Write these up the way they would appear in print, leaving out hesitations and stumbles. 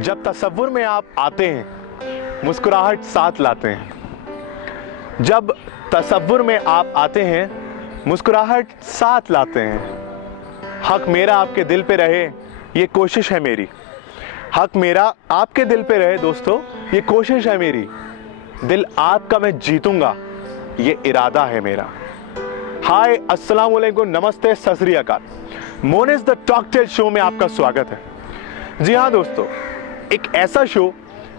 जब तसव्वुर में आप आते हैं मुस्कुराहट साथ लाते हैं। जब तसव्वुर में आप आते हैं मुस्कुराहट साथ लाते हैं। हक मेरा आपके दिल पे रहे ये कोशिश है मेरी। हक मेरा आपके दिल पे रहे दोस्तों ये कोशिश है मेरी। दिल आपका मैं जीतूंगा ये इरादा है मेरा। हाय अस्सलाम वालेकुम, नमस्ते, सत श्री अकाल। मोनिस द टॉकटेल शो में आपका स्वागत है। जी हाँ दोस्तों, एक ऐसा शो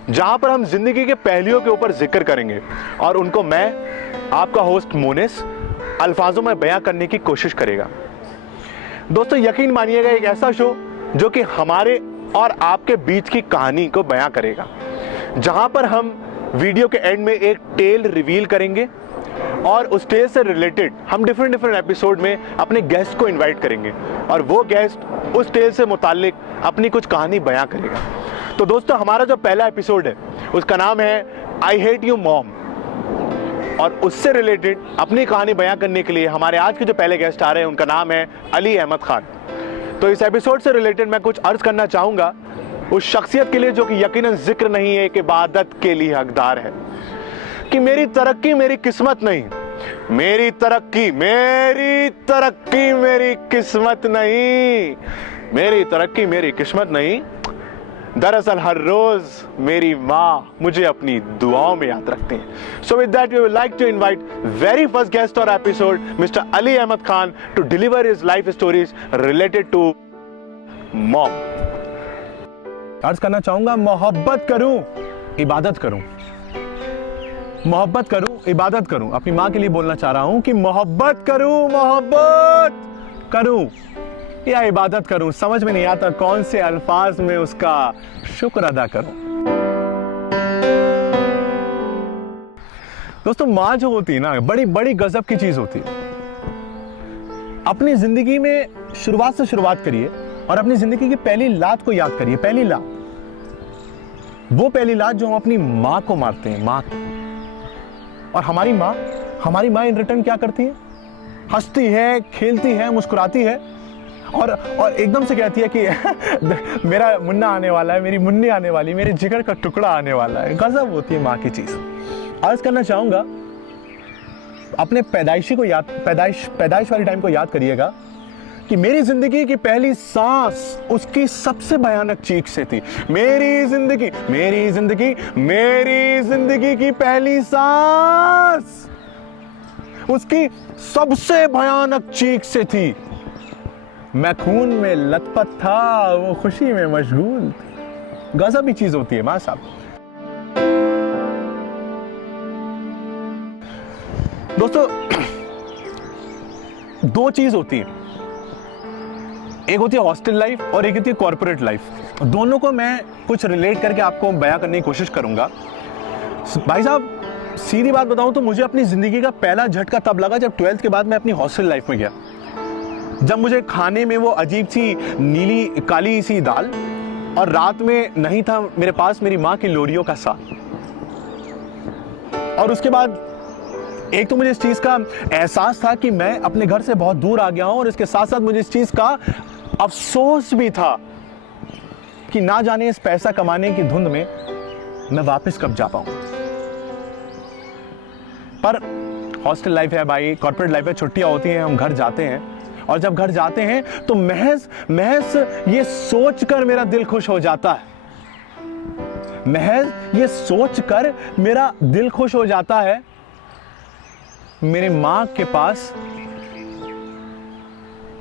जहां पर हम जिंदगी के पहलुओं के ऊपर जिक्र करेंगे और उनको मैं आपका होस्ट मोनिस अल्फाजों में बयां करने की कोशिश करेगा। दोस्तों यकीन मानिएगा, एक ऐसा शो जो कि हमारे और आपके बीच की कहानी को बयां करेगा, जहां पर हम वीडियो के एंड में एक टेल रिवील करेंगे और उस टेल से रिलेटेड हम डिफरेंट एपिसोड में अपने गेस्ट को इनवाइट करेंगे और वो गेस्ट उस टेल से मुताल्लिक अपनी कुछ कहानी बयां करेगा। तो दोस्तों हमारा जो पहला एपिसोड है उसका नाम है आई हेट यू मॉम, और उससे रिलेटेड अपनी कहानी बयां करने के लिए हमारे आज के जो पहले गेस्ट आ रहे हैं उनका नाम है अली अहमद खान। तो इस एपिसोड से रिलेटेड मैं कुछ अर्ज करना चाहूंगा उस शख्सियत के लिए जो कि यकीनन जिक्र नहीं है, कि इबादत के लिए हकदार है, कि मेरी तरक्की मेरी किस्मत नहीं, मेरी तरक्की मेरी किस्मत नहीं, मेरी तरक्की मेरी किस्मत नहीं। दरअसल हर रोज मेरी माँ मुझे अपनी दुआओं में याद रखती हैं। So with that we would like to invite very first guest on episode mister Ali Ahmed Khan to deliver his life stories related to mom. अर्ज करना चाहूंगा, मोहब्बत करूं इबादत करूं, मोहब्बत करूं इबादत करूं। अपनी माँ के लिए बोलना चाह रहा हूं कि मोहब्बत करूं या इबादत करूं, समझ में नहीं आता कौन से अल्फाज में उसका शुक्र अदा करूं। दोस्तों माँ जो होती है ना, बड़ी बड़ी गजब की चीज होती है। अपनी जिंदगी में शुरुआत से शुरुआत करिए और अपनी जिंदगी की पहली लात को याद करिए। पहली लात, वो पहली लात जो हम अपनी माँ को मारते हैं, माँ को। और हमारी माँ इन रिटर्न क्या करती है? हंसती है, खेलती है, मुस्कुराती है और एकदम से कहती है कि मेरा मुन्ना आने वाला है, मेरी मुन्नी आने वाली, मेरे जिगर का टुकड़ा आने वाला है। गजब होती है माँ की चीज। अर्ज करना चाहूंगा, अपने पैदाइश वाली टाइम को याद करिएगा कि मेरी जिंदगी की पहली सांस उसकी सबसे भयानक चीख से थी। मेरी जिंदगी की पहली सांस उसकी सबसे भयानक चीख से थी। मैं खून में लथपथ था, वो खुशी में मशगूल थी। गजब ही चीज होती है मां साहब। दोस्तों दो चीज होती है, एक होती है हॉस्टल लाइफ और एक होती है कॉर्पोरेट लाइफ। दोनों को मैं कुछ रिलेट करके आपको बयां करने की कोशिश करूंगा। भाई साहब सीधी बात बताऊं तो मुझे अपनी जिंदगी का पहला झटका तब लगा जब 12th के बाद मैं अपनी हॉस्टल लाइफ में गया। जब मुझे खाने में वो अजीब सी नीली काली सी दाल और रात में नहीं था मेरे पास मेरी माँ की लोरियों का साथ। और उसके बाद एक तो मुझे इस चीज का एहसास था कि मैं अपने घर से बहुत दूर आ गया हूं, और इसके साथ साथ मुझे इस चीज का अफसोस भी था कि ना जाने इस पैसा कमाने की धुंध में मैं वापस कब जा पाऊंगा। पर हॉस्टल लाइफ है भाई, कॉर्पोरेट लाइफ है, छुट्टियां होती हैं, हम घर जाते हैं और जब घर जाते हैं तो महज ये सोचकर मेरा दिल खुश हो जाता है। महज ये सोचकर मेरा दिल खुश हो जाता है, मेरे मां के पास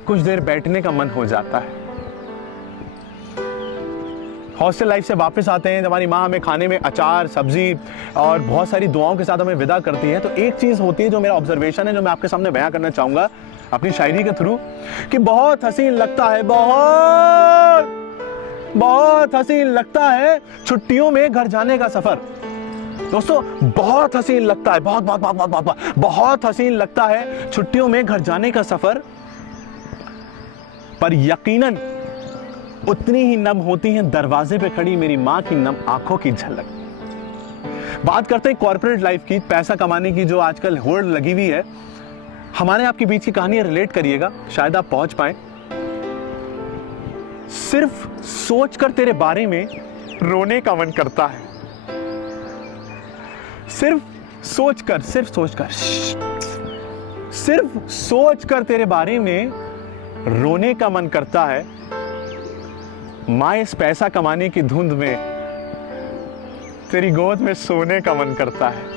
कुछ देर बैठने का मन हो जाता है। हॉस्टल लाइफ से वापस आते हैं, हमारी माँ हमें खाने में अचार, सब्जी और बहुत सारी दुआओं के साथ हमें विदा करती है। तो एक चीज होती है जो मेरा ऑब्जर्वेशन है, जो मैं आपके सामने बयां करना चाहूंगा अपनी शायरी के थ्रू, कि बहुत हसीन लगता है, बहुत हसीन लगता है छुट्टियों में घर जाने का सफर। दोस्तों बहुत हसीन लगता है, बहुत हसीन लगता है छुट्टियों में घर जाने का सफर। पर यकीनन उतनी ही नम होती हैं दरवाजे पे खड़ी मेरी मां की नम आंखों की झलक। बात करते हैं कॉर्पोरेट लाइफ की, पैसा कमाने की जो आजकल होड़ लगी हुई है। हमारे आपके बीच की कहानियां रिलेट करिएगा, शायद आप पहुंच पाए। सिर्फ सोचकर तेरे बारे में रोने का मन करता है। सिर्फ सोचकर तेरे बारे में रोने का मन करता है। माँ, इस पैसा कमाने की धुंध में तेरी गोद में सोने का मन करता है।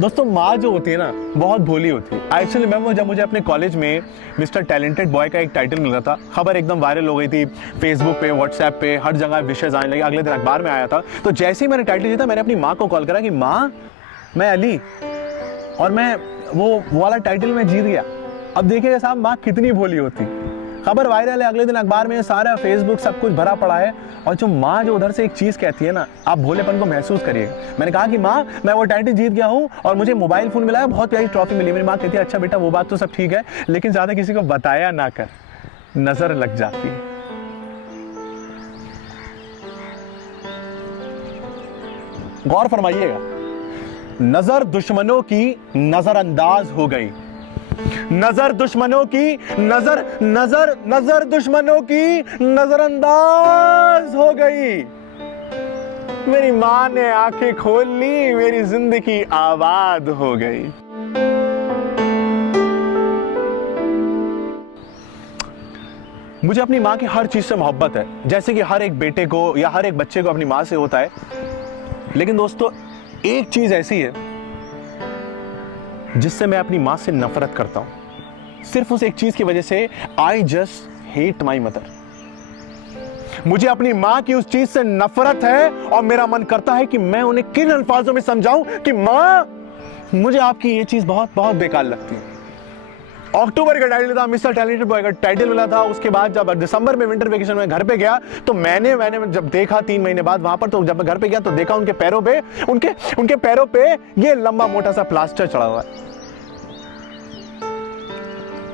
दोस्तों, माँ जो होती है ना, बहुत भोली होती है। एक्चुअली मैं जब मुझे अपने कॉलेज में मिस्टर टैलेंटेड बॉय का एक टाइटल मिला था, खबर एकदम वायरल हो गई थी, फेसबुक पे, व्हाट्सएप पे, हर जगह विशेष आने लगे। अगले दिन अखबार में आया था। तो जैसे ही मैंने टाइटल जीता, मैंने अपनी माँ को कॉल करा कि माँ, मैं अली और मैं वो वाला टाइटल में जीत गया। अब देखिएगा साहब, माँ कितनी भोली होती। खबर वायरल है, अगले दिन अखबार में, सारा फेसबुक सब कुछ भरा पड़ा है। और जो माँ जो उधर से एक चीज़ कहती है ना, आप भोलेपन को महसूस करिएगा। मैंने कहा कि माँ, मैं वो टाइटल जीत गया हूँ और मुझे मोबाइल फ़ोन मिला है, बहुत प्यारी ट्रॉफी मिली। मेरी माँ कहती है, अच्छा बेटा, वो बात तो सब ठीक है, लेकिन ज़्यादा किसी को बताया ना कर, नज़र लग जाती है। गौर फरमाइएगा, नज़र दुश्मनों की नज़रअंदाज हो गई। नजर दुश्मनों की नजर दुश्मनों की नजरअंदाज हो गई। मेरी मां ने आंखें खोल ली, मेरी जिंदगी आबाद हो गई। मुझे अपनी मां की हर चीज से मोहब्बत है, जैसे कि हर एक बेटे को या हर एक बच्चे को अपनी मां से होता है। लेकिन दोस्तों, एक चीज ऐसी है जिससे मैं अपनी मां से नफरत करता हूं। सिर्फ उस एक चीज की वजह से, I just hate my mother. मुझे अपनी मां की उस चीज से नफरत है और मेरा मन करता है कि मैं उन्हें किन अल्फाजों में समझाऊं कि मां, मुझे आपकी ये चीज बहुत बहुत बेकार लगती है। अक्टूबर का टाइटल था, मिस्टर टैलेंटेड बॉय का टाइटल मिला था। उसके बाद जब दिसंबर में विंटर वेकेशन में घर पे गया, तो मैंने जब देखा 3 महीने बाद वहां पर, तो जब मैं घर पे गया तो देखा उनके पैरों पे ये लंबा मोटा सा प्लास्टर चढ़ा हुआ है।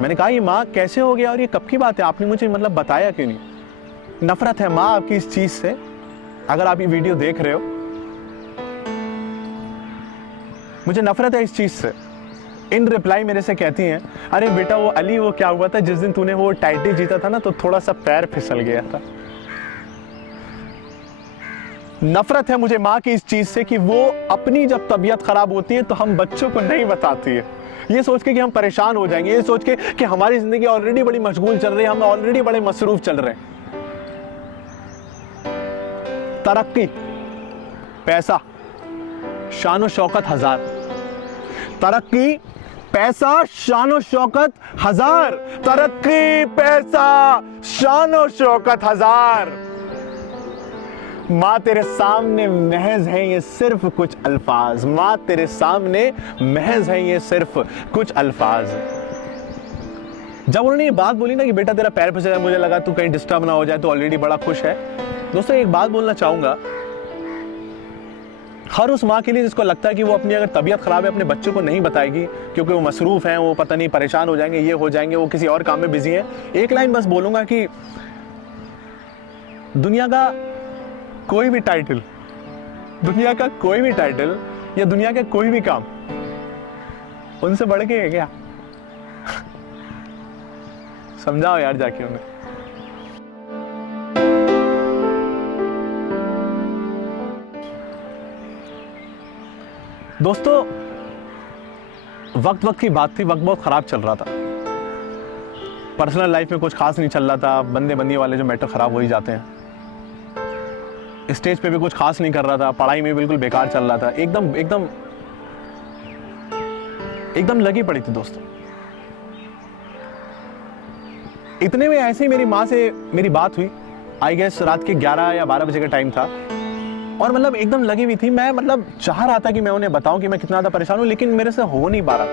मैंने कहा, ये माँ कैसे हो गया और ये कब की बात है, आपने मुझे मतलब बताया क्यों नहीं। नफरत है माँ आपकी इस चीज से। अगर आप ये वीडियो देख रहे हो, मुझे नफरत है इस चीज से। इन रिप्लाई मेरे से कहती हैं, अरे बेटा, वो अली, वो क्या हुआ था जिस दिन तूने वो टाइटल जीता था ना, तो थोड़ा सा पैर फिसल गया था। नफरत है मुझे माँ की इस चीज से कि वो अपनी जब तबीयत खराब होती है तो हम बच्चों को नहीं बताती है, ये सोच के कि हम परेशान हो जाएंगे, ये सोच के कि हमारी जिंदगी ऑलरेडी बड़ी मशगूल चल रही है, हम ऑलरेडी बड़े मसरूफ चल रहे हैं। तरक्की, पैसा, शान शौकत हजार। तरक्की, पैसा, शान शौकत हजार। तरक्की, पैसा, शान शौकत हजार। माँ तेरे सामने महज है ये सिर्फ कुछ अल्फाज। माँ तेरे सामने महज है ये सिर्फ कुछ अल्फाज। जब उन्होंने ये बात बोली ना कि बेटा तेरा पैर फिसल, मुझे लगा तू कहीं डिस्टर्ब ना हो जाए, तो ऑलरेडी बड़ा खुश है। दोस्तों, एक बात बोलना चाहूंगा, हर उस माँ के लिए जिसको लगता है कि वो अपनी अगर तबीयत खराब है अपने बच्चों को नहीं बताएगी क्योंकि वो मसरूफ हैं, वो पता नहीं परेशान हो जाएंगे, ये हो जाएंगे, वो किसी और काम में बिजी है, एक लाइन बस बोलूंगा कि दुनिया का कोई भी टाइटल, दुनिया का कोई भी टाइटल या दुनिया का कोई भी काम उनसे बढ़ के है क्या? समझाओ यार जाके उन्हें। दोस्तों, वक्त की बात थी, वक्त बहुत खराब चल रहा था। पर्सनल लाइफ में कुछ खास नहीं चल रहा था, बंदे बंदी वाले जो मैटर खराब हो ही जाते हैं। स्टेज पे भी कुछ खास नहीं कर रहा था, पढ़ाई में बिल्कुल बेकार चल रहा था, एकदम लगी पड़ी थी दोस्तों। इतने में ऐसे ही मेरी माँ से मेरी बात हुई। आई गेस रात के 11 या 12 बजे का टाइम था और मतलब एकदम लगी हुई थी। मैं मतलब चाह रहा था कि मैं उन्हें बताऊं कि मैं कितना ज्यादा परेशान हूं, लेकिन मेरे से हो नहीं पा रहा था।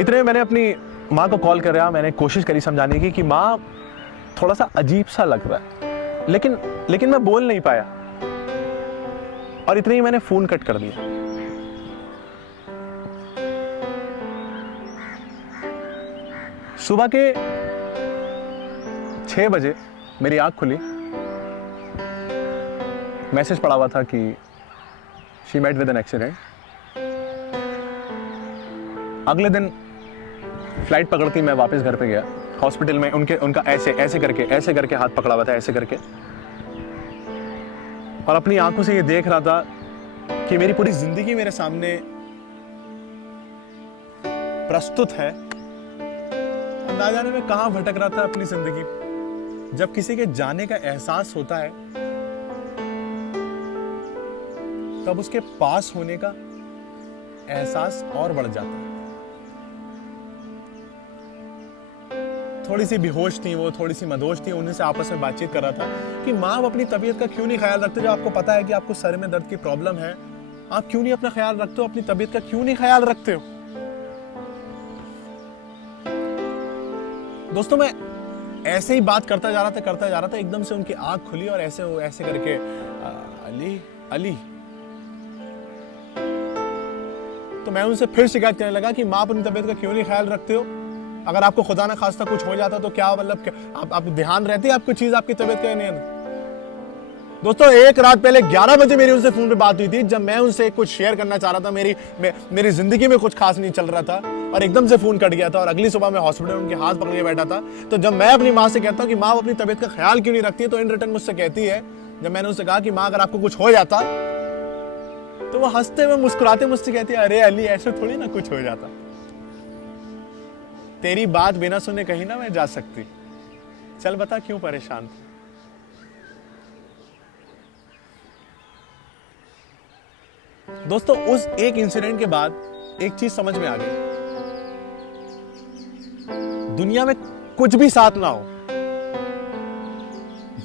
इतने में मैंने अपनी माँ को कॉल कर रहा, मैंने कोशिश करी समझाने की कि माँ थोड़ा सा अजीब सा लग रहा है, लेकिन मैं बोल नहीं पाया और इतने ही मैंने फोन कट कर दिया। सुबह के 6 बजे मेरी आंख खुली, मैसेज पड़ा हुआ था कि she met with an accident. अगले दिन फ्लाइट पकड़ती मैं वापस घर पे गया। हॉस्पिटल में उनका ऐसे करके हाथ पकड़ा हुआ था, ऐसे करके, और अपनी आंखों से ये देख रहा था कि मेरी पूरी जिंदगी मेरे सामने प्रस्तुत है। ना जाने में कहां भटक रहा था अपनी जिंदगी। जब किसी के जाने का एहसास होता है तब उसके पास होने का एहसास और बढ़ जाता है। थोड़ी सी बेहोश थी वो, थोड़ी सी मदहोश थी, उन्हीं से आपस में बातचीत कर रहा था कि माँ आप अपनी तबीयत का क्यों नहीं ख्याल रखते? जब आपको पता है कि आपको सर में दर्द की प्रॉब्लम है, आप क्यों नहीं अपना ख्याल रखते हो? अपनी तबीयत का क्यों नहीं ख्याल रखते हो? दोस्तों मैं ऐसे ही बात करता जा रहा था, एकदम से उनकी आंख खुली और ऐसे करके अली अली। तो मैं उनसे फिर शिकायत करने लगा कि माँ अपनी तबीयत का क्यों नहीं ख्याल रखते हो? अगर आपको खुदा ना खास्ता कुछ हो जाता तो क्या, मतलब आप ध्यान रहती है आपको चीज आपकी तबीयत का नहीं है? दोस्तों एक रात पहले 11 बजे मेरी उनसे फोन पे बात हुई थी, जब मैं उनसे कुछ शेयर करना चाह रहा था, मेरी जिंदगी में कुछ खास नहीं चल रहा था, और एकदम से फोन कट गया था। और अगली सुबह मैं हॉस्पिटल उनके हाथ पकड़ के बैठा था। तो जब मैं अपनी माँ से कहता हूँ कि माँ अपनी तबीयत का ख्याल क्यों नहीं रखती है, तो इन रिटर्न मुझसे कहती है, जब मैंने उनसे कहा कि माँ अगर आपको कुछ हो जाता, तो वो हंसते हुए मुस्कुराते मुझसे कहती है, अरे अली ऐसे थोड़ी ना कुछ हो जाता, तेरी बात बिना सुने कहीं ना मैं जा सकती, चल बता क्यों परेशान थी? दोस्तों उस एक इंसिडेंट के बाद एक चीज समझ में आ गई, दुनिया में कुछ भी साथ ना हो,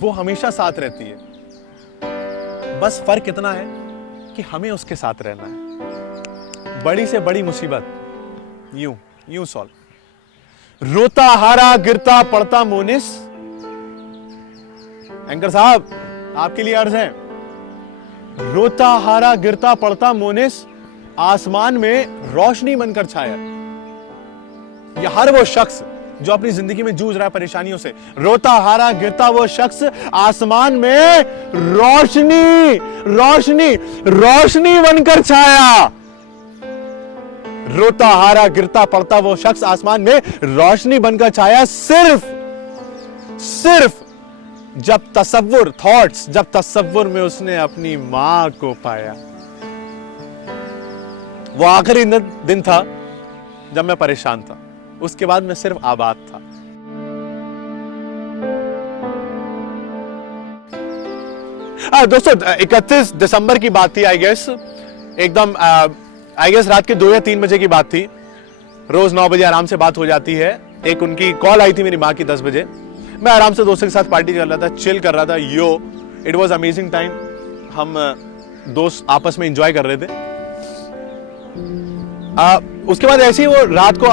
वो हमेशा साथ रहती है। बस फर्क इतना है कि हमें उसके साथ रहना है। बड़ी से बड़ी मुसीबत यूं सॉल्व। रोता हारा गिरता पड़ता मोनिस। एंकर साहब आपके लिए अर्ज है। रोता हारा गिरता पड़ता मोनिस, आसमान में रोशनी बनकर छाया। यह हर वो शख्स जो अपनी जिंदगी में जूझ रहा है परेशानियों से, रोता हारा गिरता वो शख्स आसमान में रोशनी बनकर छाया। रोता हारा गिरता पड़ता वो शख्स आसमान में रोशनी बनकर छाया, सिर्फ जब तसव्वुर में उसने अपनी मां को पाया। वो आखिरी दिन था जब मैं परेशान था, उसके बाद मैं सिर्फ आबाद था। दोस्तों 31 दिसंबर की बात थी, आई गेस रात के 2 या 3 बजे की बात थी। रोज 9 बजे आराम से बात हो जाती है। एक उनकी कॉल आई थी मेरी माँ की 10 बजे। मैं आराम से दोस्तों के साथ पार्टी कर रहा था, चिल कर रहा था। It was amazing time. हम दोस्त आपस में एंजॉय कर रहे थे। उसके बाद ऐसे ही वो रात को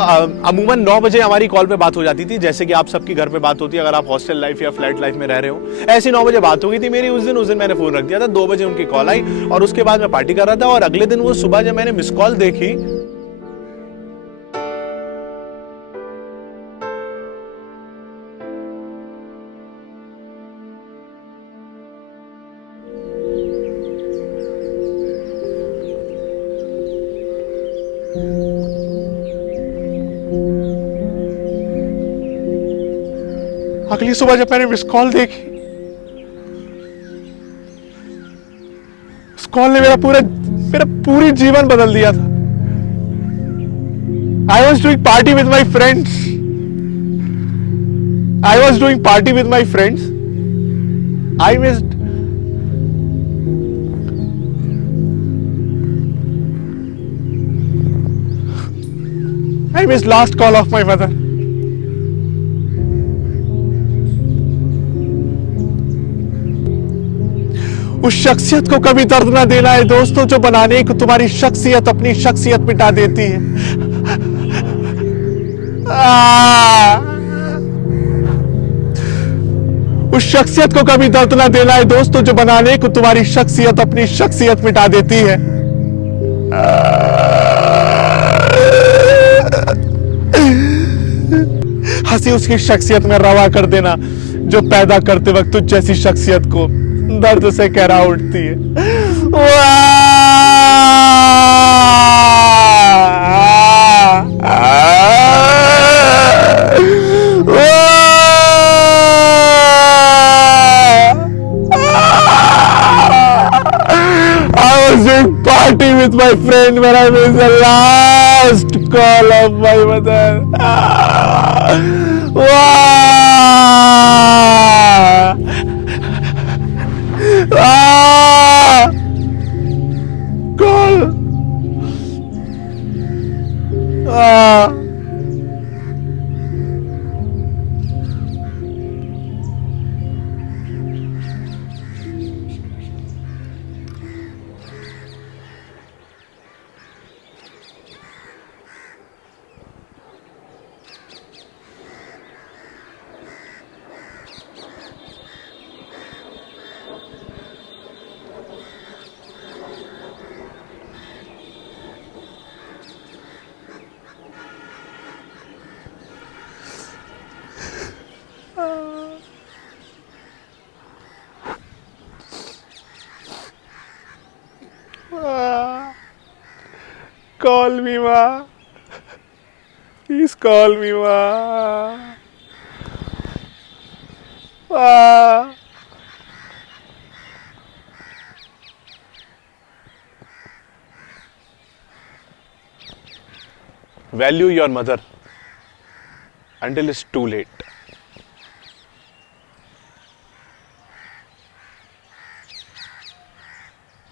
अमूमन 9 बजे हमारी कॉल पे बात हो जाती थी, जैसे कि आप सबकी घर पे बात होती है अगर आप हॉस्टल लाइफ या फ्लैट लाइफ में रह रहे हो। ऐसी 9 बजे बात हो गई थी मेरी उस दिन मैंने फोन रख दिया था। 2 बजे उनकी कॉल आई और उसके बाद मैं पार्टी कर रहा था। और अगले दिन वो सुबह जब मैंने मिस कॉल देखी, अगली सुबह जब मैंने मिस कॉल देखी, उस कॉल ने मेरा पूरी जीवन बदल दिया था। I was doing party with my friends. I missed last call of my mother. उस शख्सियत को कभी दर्द ना देना है दोस्तों, जो बनाने को तुम्हारी शख्सियत अपनी शख्सियत मिटा देती है। उस शख्सियत को कभी दर्द ना देना है दोस्तों, जो बनाने को तुम्हारी शख्सियत अपनी शख्सियत मिटा देती है। हंसी उसकी शख्सियत में रवा कर देना जो पैदा करते वक्त तुझ जैसी शख्सियत को दर्द से कहरा उठती है। वाह was doing party with my friend when I missed the last call of my mother. Wow! Ah! Call. Ah! Call me, Ma. Please call me, Ma. Ma. Value your mother until it's too late.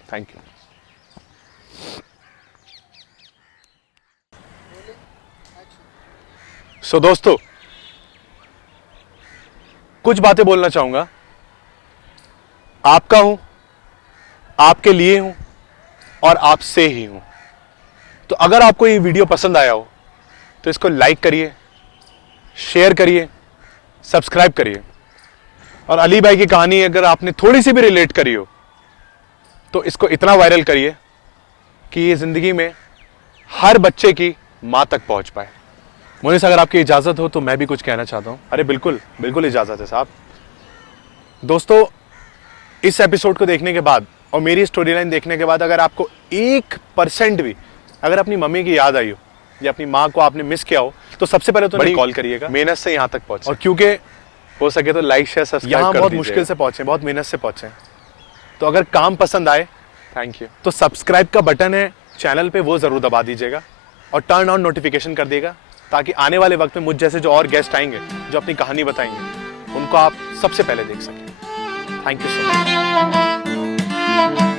Thank you. So दोस्तों, कुछ बातें बोलना चाहूंगा। आपका हूं, आपके लिए हूं और आपसे ही हूं। तो अगर आपको ये वीडियो पसंद आया हो तो इसको लाइक करिए, शेयर करिए, सब्सक्राइब करिए। और अली भाई की कहानी अगर आपने थोड़ी सी भी रिलेट करी हो तो इसको इतना वायरल करिए कि ये जिंदगी में हर बच्चे की मां तक पहुंच पाए। मोनिस, अगर आपकी इजाजत हो तो मैं भी कुछ कहना चाहता हूं। अरे बिल्कुल बिल्कुल इजाजत है साहब। दोस्तों, इस एपिसोड को देखने के बाद और मेरी स्टोरी लाइन देखने के बाद अगर आपको 1% भी अगर अपनी मम्मी की याद आई हो या अपनी माँ को आपने मिस किया हो तो सबसे पहले तो बड़ी कॉल करिएगा। मेहनत से यहाँ तक पहुंचे, और क्योंकि हो सके तो लाइक शेयर सब्सक्राइब यहाँ बहुत मुश्किल से पहुंचे, बहुत मेहनत से पहुंचे। तो अगर काम पसंद आए, थैंक यू, तो सब्सक्राइब का बटन है चैनल पे, वो जरूर दबा दीजिएगा और टर्न ऑन नोटिफिकेशन कर दिएगा, ताकि आने वाले वक्त में मुझ जैसे जो और गेस्ट आएंगे जो अपनी कहानी बताएंगे उनको आप सबसे पहले देख सकें। Thank you so much.